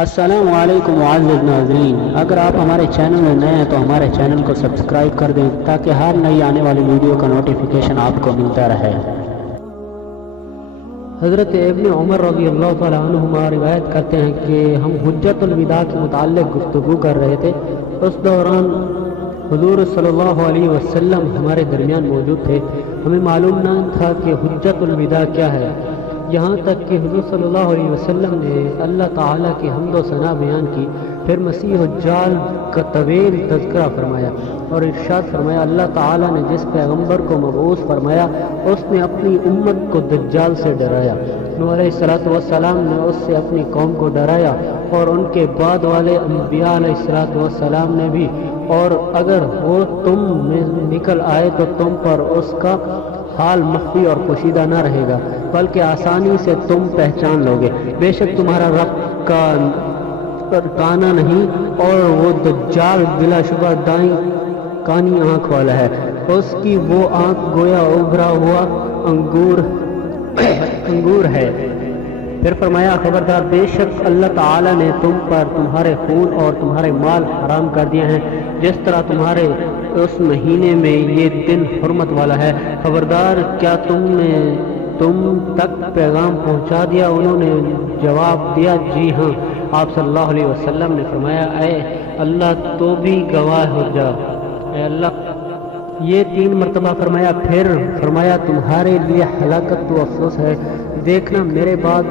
السلام علیکم معزز ناظرین، اگر آپ ہمارے چینل میں نئے ہیں تو ہمارے چینل کو سبسکرائب کر دیں تاکہ ہر نئی آنے والی ویڈیو کا نوٹیفیکیشن آپ کو ملتا رہے۔ حضرت ابن عمر رضی اللہ تعالیٰ عنہما روایت کرتے ہیں کہ ہم حجت الوداع کے متعلق گفتگو کر رہے تھے۔ اس دوران حضور صلی اللہ علیہ وسلم ہمارے درمیان موجود تھے۔ ہمیں معلوم نہ تھا کہ حجت الوداع کیا ہے، یہاں تک کہ حضور صلی اللہ علیہ وسلم نے اللہ تعالیٰ کی حمد و ثنا بیان کی، پھر مسیح الدجال کا طویل تذکرہ فرمایا اور ارشاد فرمایا اللہ تعالیٰ نے جس پیغمبر کو مبعوث فرمایا اس نے اپنی امت کو دجال سے ڈرایا۔ نوح علیہ السلام نے اس سے اپنی قوم کو ڈرایا اور ان کے بعد والے انبیاء علیہ السلام نے بھی، اور اگر وہ تم میں نکل آئے تو تم پر اس کا حال مخفی اور پوشیدہ نہ رہے گا، بلکہ آسانی سے تم پہچان لو گے۔ بے شک تمہارا رب کا کانا نہیں، اور وہ دجال بلا شبہ دائیں کانی آنکھ والا ہے، اس کی وہ آنکھ گویا ابھرا ہوا انگور ہے۔ پھر فرمایا خبردار، بے شک اللہ تعالیٰ نے تم پر تمہارے خون اور تمہارے مال حرام کر دیے ہیں، جس طرح تمہارے اس مہینے میں یہ دن حرمت والا ہے۔ خبردار، کیا تم تک پیغام پہنچا دیا؟ انہوں نے جواب دیا جی ہاں۔ آپ صلی اللہ علیہ وسلم نے فرمایا اے اللہ تو بھی گواہ ہو جا، اے اللہ۔ یہ 3 مرتبہ فرمایا، پھر فرمایا تمہارے لیے ہلاکت و افسوس ہے، دیکھنا میرے بعد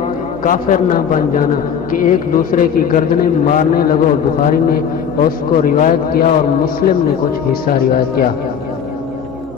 کافر نہ بن جانا کہ ایک دوسرے کی گردنیں مارنے لگو۔ بخاری نے اس کو روایت کیا اور مسلم نے کچھ حصہ روایت کیا۔